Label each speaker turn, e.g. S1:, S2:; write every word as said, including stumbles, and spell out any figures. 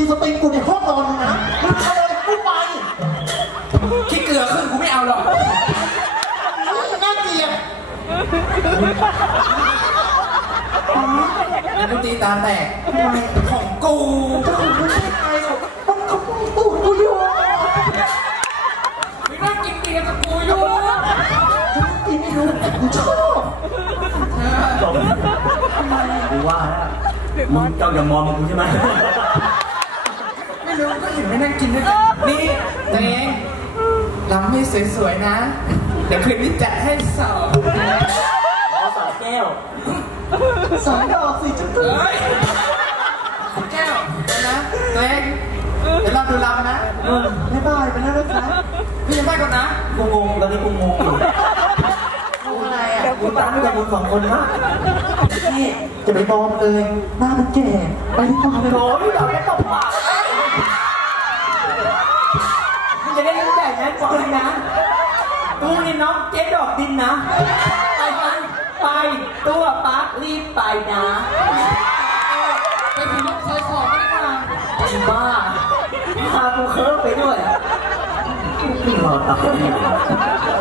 S1: สตรีมกูในห้องนอนนะมึงเอาเลยกูไป
S2: คิดเกลือขึ้นกูไม่เอาหรอก
S1: น่าเกลียด
S2: ดนตรีตาแตกของกู
S1: จะของกูไม่ใครหรอกต้องเขาตูดกูอยู่
S2: ไม่น่ากินเบียร์กับกูอยู่
S1: จะกินไม่รู้กูชอบ
S3: จบกูว่าแล้วมึงเจ้าอย่ามองกูใช่ไหม
S2: ไม่รู้ก็เห็นไม่นั่งกินด้วยกันนี่ตัวเองรำให้สวยๆนะเดี๋ยวคืนนี้จัดให้สอง
S3: สองแก้ว
S1: สองดอกสี่จุดเอ้
S2: ยแก้วนะตัวเองเดี๋ยวเราดูรำนะ
S1: บ๊ายบายไปแล้วนะคะ
S2: พี่ยังไม่ก่อนนะ
S3: กูงงตอนนี้กูงงอยู่
S1: กูอะไรอ่ะ
S3: กูตามกับมึงสองคนมาก
S1: นี่จะไปมองเลยหน้ามันแก่ไปที่ต่อเลย
S3: โอ้ยเดี๋ยวจะตบปากมึงจะได้รู้แบบนั้นก่อนนะกูนี่น้องเจ๊ดอกดินนะไปไปไปตัวปั๊กรีบไปนะ
S2: ไปถึงรถซอยสองไม่ได้มา
S3: บ้าพากูเคิร์ฟไปด้วยรอตาย